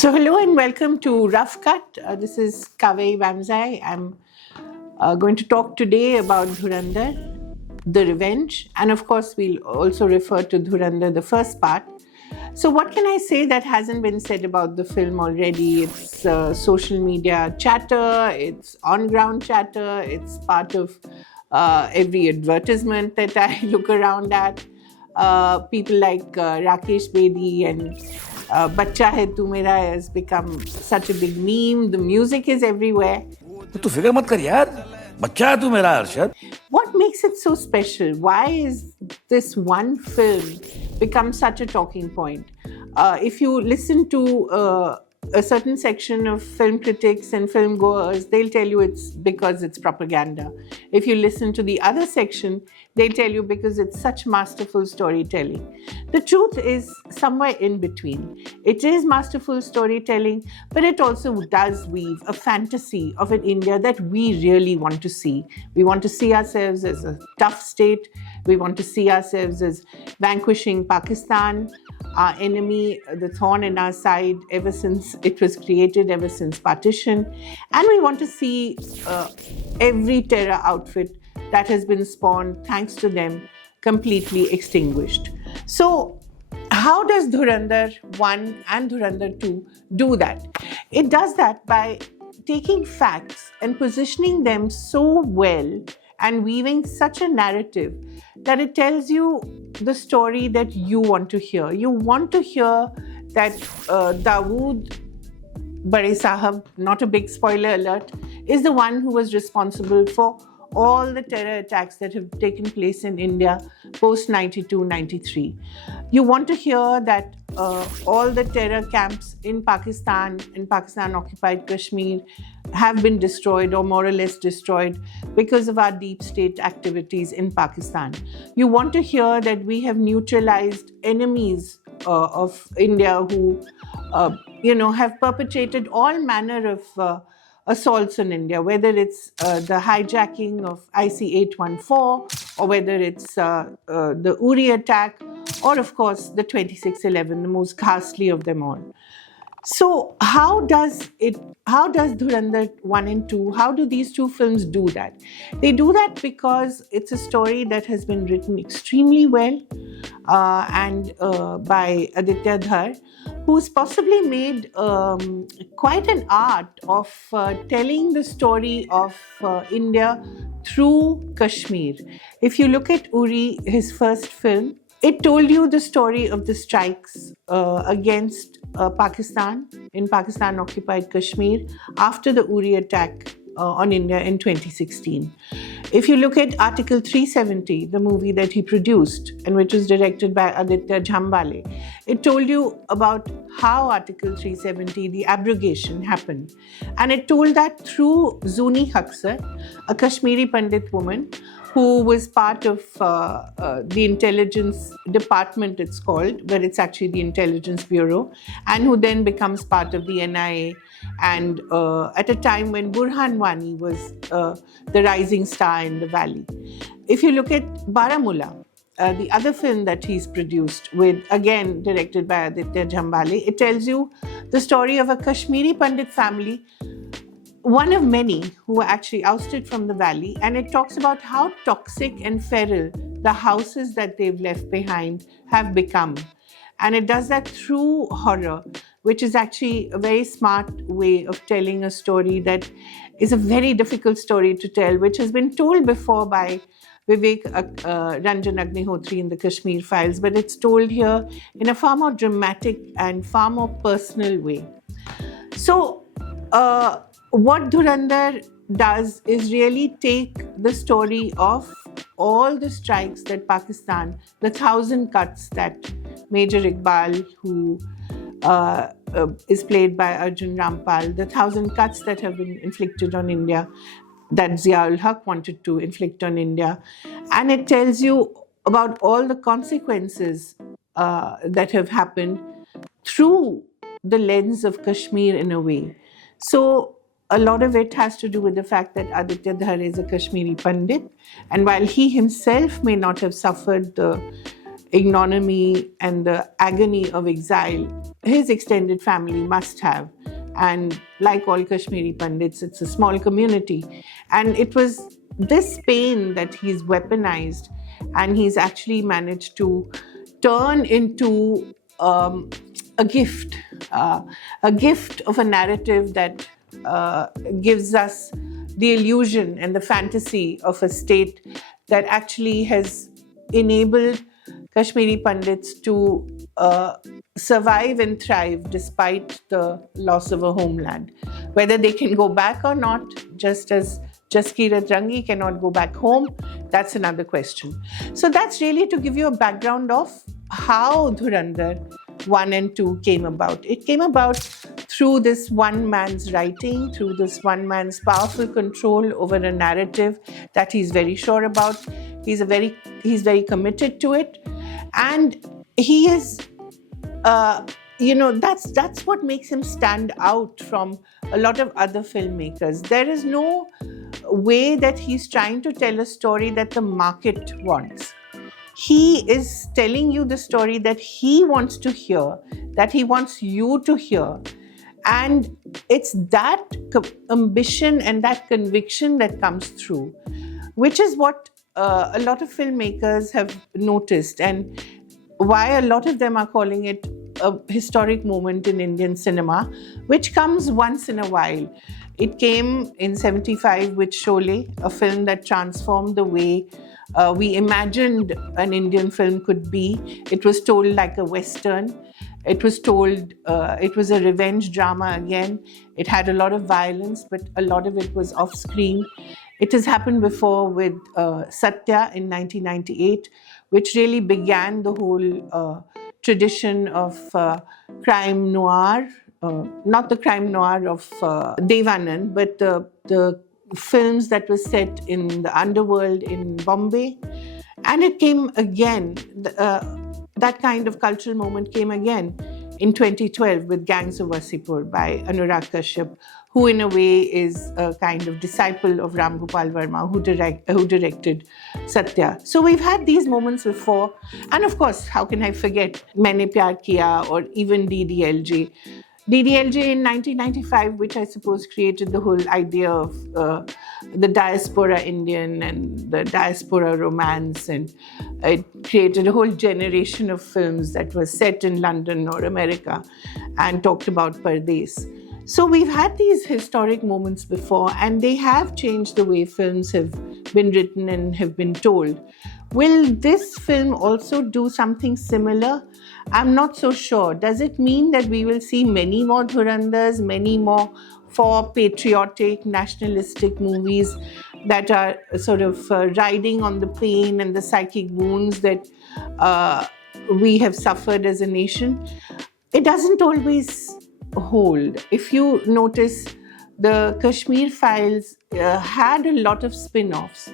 So, hello and welcome to Rough Cut. This is Kaveri Bamzai. I'm going to talk today about Dhurandhar, The Revenge, and of course, we'll also refer to Dhurandhar, the first part. So, what can I say that hasn't been said about the film already? It's social media chatter, it's on ground chatter, it's part of every advertisement that I look around at. People like Rakesh Bedi and Bachcha Hai Tu Mera has become such a big meme. The music is everywhere. तू फिक्र मत कर यार बच्चा है तू मेरा Arshad. What makes it so special? Why is this one film become such a talking point? If you listen to a certain section of film critics and film goers, they'll tell you it's because it's propaganda. If you listen to the other section, they'll tell you because it's such masterful storytelling. The truth is somewhere in between. It is masterful storytelling, but it also does weave a fantasy of an India that we really want to see. We want to see ourselves as a tough state. We want to see ourselves as vanquishing Pakistan, our enemy, the thorn in our side ever since it was created, ever since partition. And we want to see every terror outfit that has been spawned, thanks to them, completely extinguished. So, how does Dhurandhar 1 and Dhurandhar 2 do that? It does that by taking facts and positioning them so well and weaving such a narrative that it tells you the story that you want to hear. You want to hear that Dawood Bade Sahab, not a big spoiler alert, is the one who was responsible for all the terror attacks that have taken place in India post 92-93. You want to hear that all the terror camps in Pakistan occupied Kashmir have been destroyed or more or less destroyed because of our deep state activities in Pakistan. You want to hear that we have neutralized enemies of India who have perpetrated all manner of assaults on India, whether it's the hijacking of IC-814 or whether it's the Uri attack or, of course, the 2611, the most ghastly of them all. So how does Dhurandhar 1 and 2, how do these two films do that? They do that because it's a story that has been written extremely well and by Aditya Dhar, who's possibly made quite an art of telling the story of India through Kashmir. If you look at Uri, his first film, it told you the story of the strikes against Pakistan in Pakistan-occupied Kashmir after the Uri attack on India in 2016. If you look at Article 370, the movie that he produced and which was directed by Aditya Dhar, it told you about how Article 370, the abrogation, happened. And it told that through Zuni Haksar, a Kashmiri Pandit woman who was part of the intelligence department, it's called, but it's actually the Intelligence Bureau, and who then becomes part of the NIA. And at a time when Burhan Wani was the rising star in the valley. If you look at Baramulla, the other film that he's produced with, again, directed by Aditya Dhar, it tells you the story of a Kashmiri Pandit family, one of many who were actually ousted from the valley, and it talks about how toxic and feral the houses that they've left behind have become. And it does that through horror, which is actually a very smart way of telling a story that is a very difficult story to tell, which has been told before by Vivek Ranjan Agnihotri in the Kashmir Files, but it's told here in a far more dramatic and far more personal way. So, what Dhurandhar does is really take the story of all the strikes that Pakistan, the 1,000 cuts that Major Iqbal, who is played by Arjun Rampal, the 1,000 cuts that have been inflicted on India, that Zia-ul Haq wanted to inflict on India. And it tells you about all the consequences that have happened through the lens of Kashmir in a way. So a lot of it has to do with the fact that Aditya Dhar is a Kashmiri Pandit, and while he himself may not have suffered the ignominy and the agony of exile his extended family must have. And like all Kashmiri Pandits, it's a small community. And it was this pain that he's weaponized, and he's actually managed to turn into a gift, a gift of a narrative that gives us the illusion and the fantasy of a state that actually has enabled Kashmiri Pandits to survive and thrive despite the loss of a homeland. Whether they can go back or not, just as Jaskirat Rangi cannot go back home, that's another question. So that's really to give you a background of how Dhurandhar 1 and 2 came about. It came about through this one man's writing, through this one man's powerful control over a narrative that he's very sure about. He's very committed to it, and he is, that's what makes him stand out from a lot of other filmmakers. There is no way that he's trying to tell a story that the market wants. He is telling you the story that he wants to hear, that he wants you to hear. And it's that ambition and that conviction that comes through, which is what a lot of filmmakers have noticed, and why a lot of them are calling it a historic moment in Indian cinema, which comes once in a while. It came in 75 with Sholay, a film that transformed the way we imagined an Indian film could be. It was told like a Western. It was a revenge drama again. It had a lot of violence, but a lot of it was off screen. It has happened before with Satya in 1998, which really began the whole tradition of crime noir, not the crime noir of Devanand, but the films that were set in the underworld in Bombay. And it came again, that kind of cultural moment came again in 2012 with Gangs of Wasseypur by Anurag Kashyap, who in a way is a kind of disciple of Ram Gopal Verma, who directed Satya. So we've had these moments before. And of course, how can I forget Maine Pyar Kiya or even DDLJ. DDLJ in 1995, which I suppose created the whole idea of the diaspora Indian and the diaspora romance, and it created a whole generation of films that were set in London or America and talked about Pardes. So we've had these historic moments before, and they have changed the way films have been written and have been told. Will this film also do something similar? I'm not so sure. Does it mean that we will see many more Dhurandhars, many more for patriotic, nationalistic movies that are sort of riding on the pain and the psychic wounds that we have suffered as a nation? It doesn't always hold. If you notice, the Kashmir Files had a lot of spin-offs.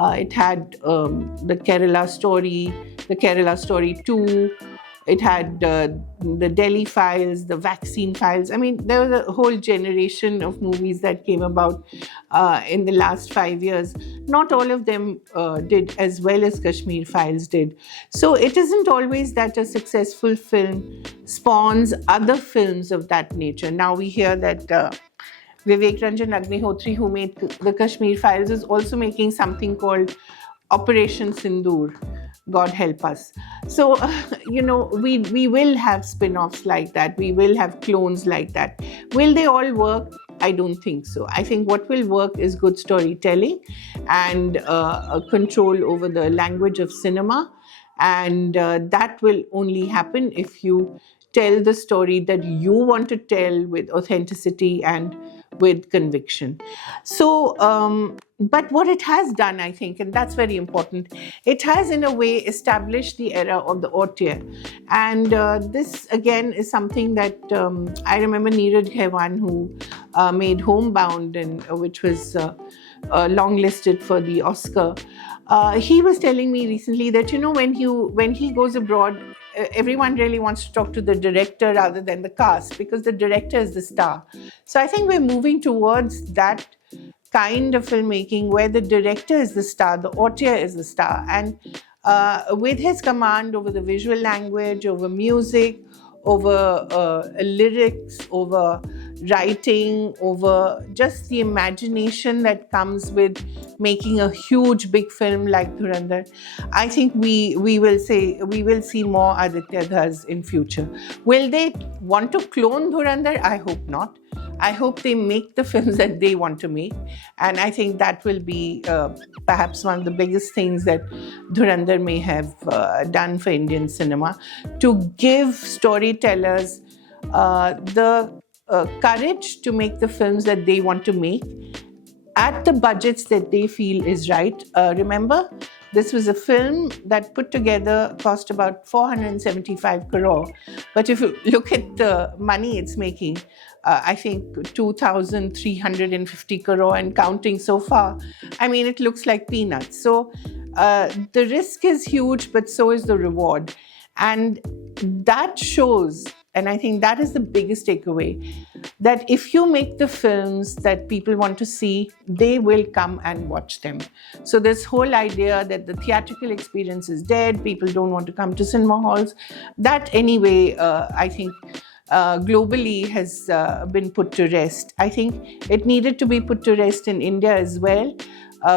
It had the Kerala Story 2. It had the Delhi Files, the Vaccine Files. I mean, there was a whole generation of movies that came about in the last 5 years. Not all of them did as well as Kashmir Files did. So it isn't always that a successful film spawns other films of that nature. Now we hear that Vivek Ranjan Agnihotri, who made the Kashmir Files, is also making something called Operation Sindoor. God help us. So, we will have spin-offs like that. We will have clones like that. Will they all work? I don't think so. I think what will work is good storytelling and a control over the language of cinema. And that will only happen if you tell the story that you want to tell with authenticity and with conviction. So, but what it has done, I think, and that's very important, it has in a way established the era of the auteur. And this again is something that I remember Neeraj Khaiwan, who made Homebound, and which was longlisted for the Oscar. He was telling me recently that, when he goes abroad, everyone really wants to talk to the director rather than the cast, because the director is the star. So I think we're moving towards that kind of filmmaking where the director is the star, the auteur is the star. And with his command over the visual language, over music, over lyrics, over writing, over just the imagination that comes with making a huge big film like Dhurandhar. I think we will see more Aditya Dhars in future. Will they want to clone Dhurandhar? I hope not. I hope they make the films that they want to make, and I think that will be perhaps one of the biggest things that Dhurandhar may have done for Indian cinema, to give storytellers the courage to make the films that they want to make at the budgets that they feel is right. Remember, this was a film that put together cost about 475 crore. But if you look at the money it's making, I think 2,350 crore and counting so far. I mean, it looks like peanuts. So the risk is huge, but so is the reward. And that shows, and I think that is the biggest takeaway, that if you make the films that people want to see, they will come and watch them. So this whole idea that the theatrical experience is dead, people don't want to come to cinema halls, that anyway, I think globally has been put to rest. I think it needed to be put to rest in India as well.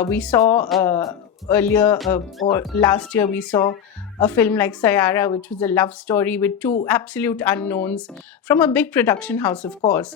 We saw earlier or last year, we saw a film like Sayara, which was a love story with two absolute unknowns from a big production house, of course,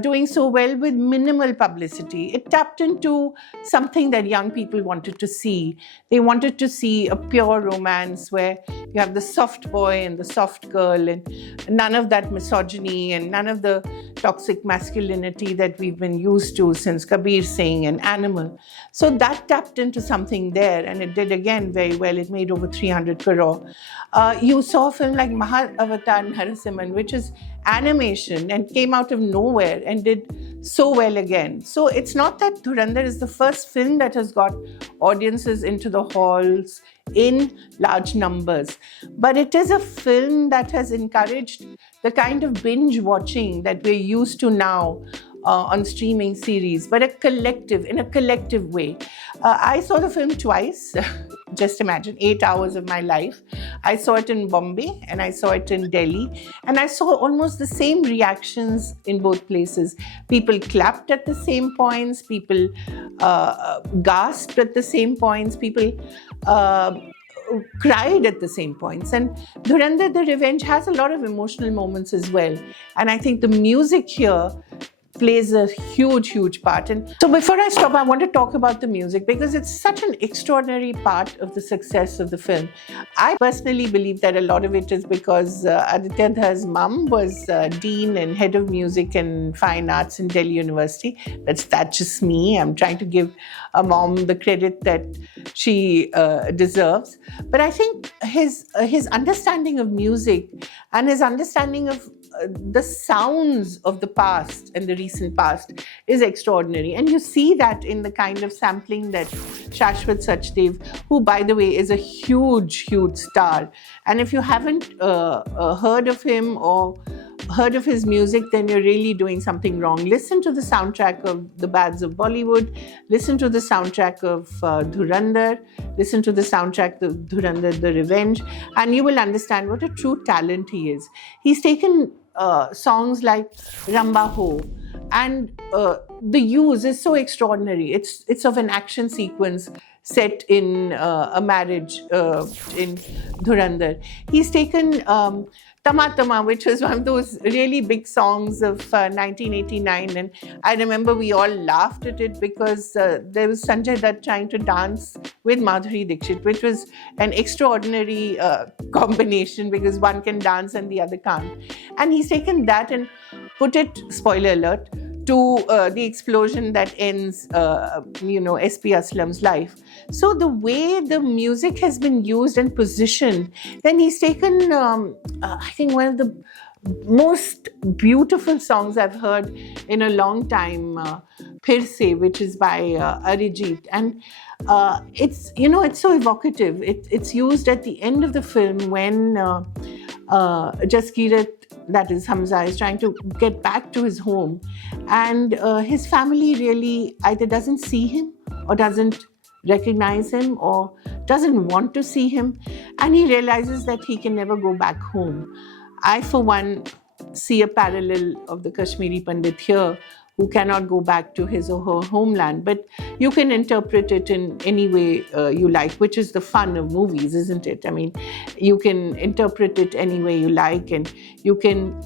doing so well with minimal publicity. It tapped into something that young people wanted to see. They wanted to see a pure romance where you have the soft boy and the soft girl, and none of that misogyny and none of the toxic masculinity that we've been used to since Kabir Singh and Animal. So that tapped into something there, and it did again very well. It made over 300 crore. You saw a film like Mahavatar Narasimhan, which is animation and came out of nowhere and did so well again. So it's not that Dhurandhar is the first film that has got audiences into the halls in large numbers, but it is a film that has encouraged the kind of binge watching that we're used to now on streaming series, but in a collective way. I saw the film twice. Just imagine, 8 hours of my life. I saw it in Bombay and I saw it in Delhi, and I saw almost the same reactions in both places. People clapped at the same points, people gasped at the same points, people cried at the same points. And Dhurandhar, The Revenge has a lot of emotional moments as well. And I think the music here plays a huge part. And so before I stop, I want to talk about the music because it's such an extraordinary part of the success of the film. I personally believe that a lot of it is because Aditya Dhar's mum was Dean and Head of Music and Fine Arts in Delhi University. That's just me. I'm trying to give a mom the credit that she deserves. But I think his understanding of music and his understanding of the sounds of the past and the recent past is extraordinary. And you see that in the kind of sampling that Shashwat Sachdev, who by the way is a huge star. And if you haven't heard of him or heard of his music, then you're really doing something wrong. Listen to the soundtrack of The Bads of Bollywood, listen to the soundtrack of Dhurandhar, listen to the soundtrack of Dhurandhar, The Revenge, and you will understand what a true talent he is. He's taken songs like Ramba Ho, and the use is so extraordinary. It's of an action sequence set in a marriage in Dhurandhar. He's taken Tama Tama, which was one of those really big songs of 1989. And I remember we all laughed at it because there was Sanjay Dutt trying to dance with Madhuri Dixit, which was an extraordinary combination because one can dance and the other can't. And he's taken that and put it, spoiler alert, to the explosion that ends, S.P. Aslam's life. So the way the music has been used and positioned, then he's taken, I think, one of the most beautiful songs I've heard in a long time, Phir Se, which is by Arijit. And it's so evocative. It's used at the end of the film when Jaskirat, that is Hamza, is trying to get back to his home, and his family really either doesn't see him or doesn't recognize him or doesn't want to see him, and he realizes that he can never go back home. I, for one, see a parallel of the Kashmiri Pandit here, who cannot go back to his or her homeland. But you can interpret it in any way you like, which is the fun of movies, isn't it? I mean, you can interpret it any way you like, and you can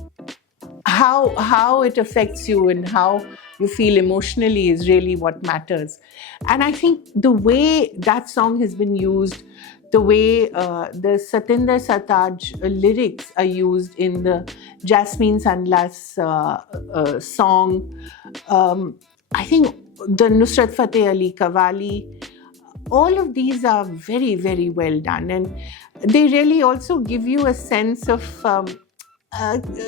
how it affects you and how you feel emotionally is really what matters. And I think the way that song has been used, the way the Satinder Sartaaj lyrics are used in the Jasmine Sandlas song, I think the Nusrat Fateh Ali Qawwali, all of these are very, very well done. And they really also give you a sense of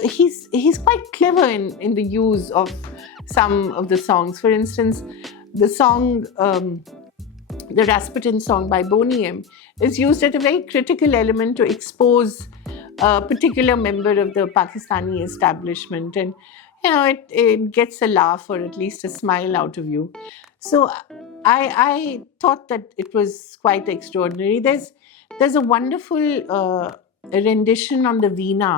he's quite clever in the use of some of the songs. For instance, the song, the Rasputin song by Boney M, is used at a very critical element to expose a particular member of the Pakistani establishment. And, it gets a laugh or at least a smile out of you. So I thought that it was quite extraordinary. There's a wonderful rendition on the veena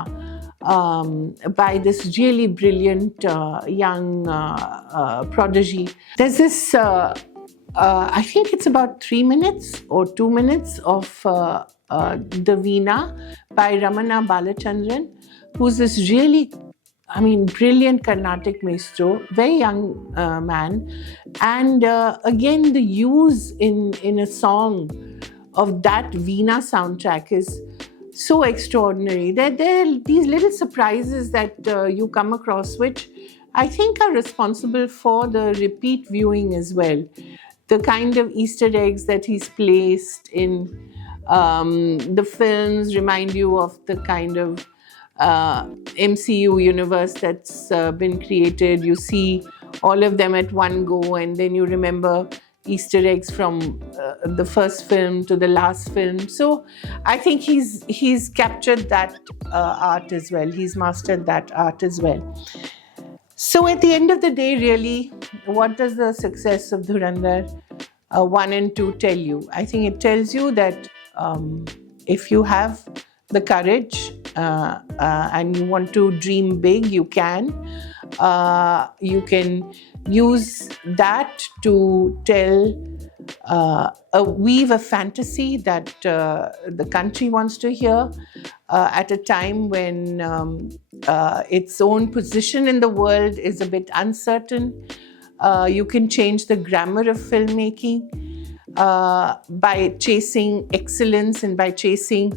by this really brilliant young prodigy. There's this, I think it's about 3 minutes or 2 minutes of the veena by Ramana Balachandran, who's this really, brilliant Carnatic maestro, very young man. And again, the use in a song of that veena soundtrack is so extraordinary. There are these little surprises that you come across, which I think are responsible for the repeat viewing as well. The kind of Easter eggs that he's placed in the films remind you of the kind of MCU universe that's been created. You see all of them at one go, and then you remember Easter eggs from the first film to the last film. So I think he's captured that art as well. He's mastered that art as well. So at the end of the day, really, what does the success of Dhurandhar 1 and 2 tell you? I think it tells you that if you have the courage and you want to dream big, you can. You can use that to tell, weave a fantasy that the country wants to hear at a time when its own position in the world is a bit uncertain. You can change the grammar of filmmaking by chasing excellence and by chasing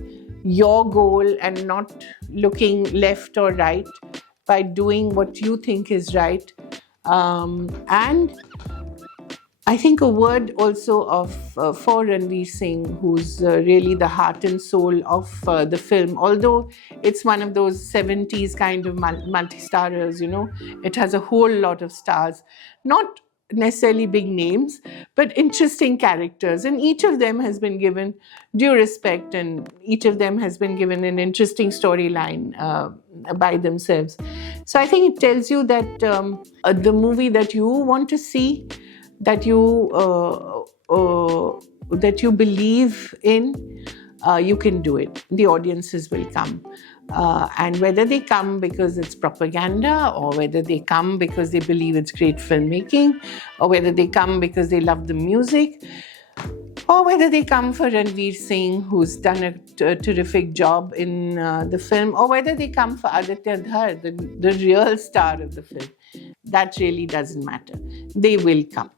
your goal and not looking left or right, by doing what you think is right. And I think a word also of for Ranveer Singh, who's really the heart and soul of the film. Although it's one of those 70s kind of multi-starrers, it has a whole lot of stars, not necessarily big names, but interesting characters. And each of them has been given due respect, and each of them has been given an interesting storyline by themselves. So I think it tells you that the movie that you want to see, that you believe in, you can do it. The audiences will come. And whether they come because it's propaganda, or whether they come because they believe it's great filmmaking, or whether they come because they love the music, or whether they come for Ranveer Singh, who's done a terrific job in the film, or whether they come for Aditya Dhar, the real star of the film, that really doesn't matter. They will come.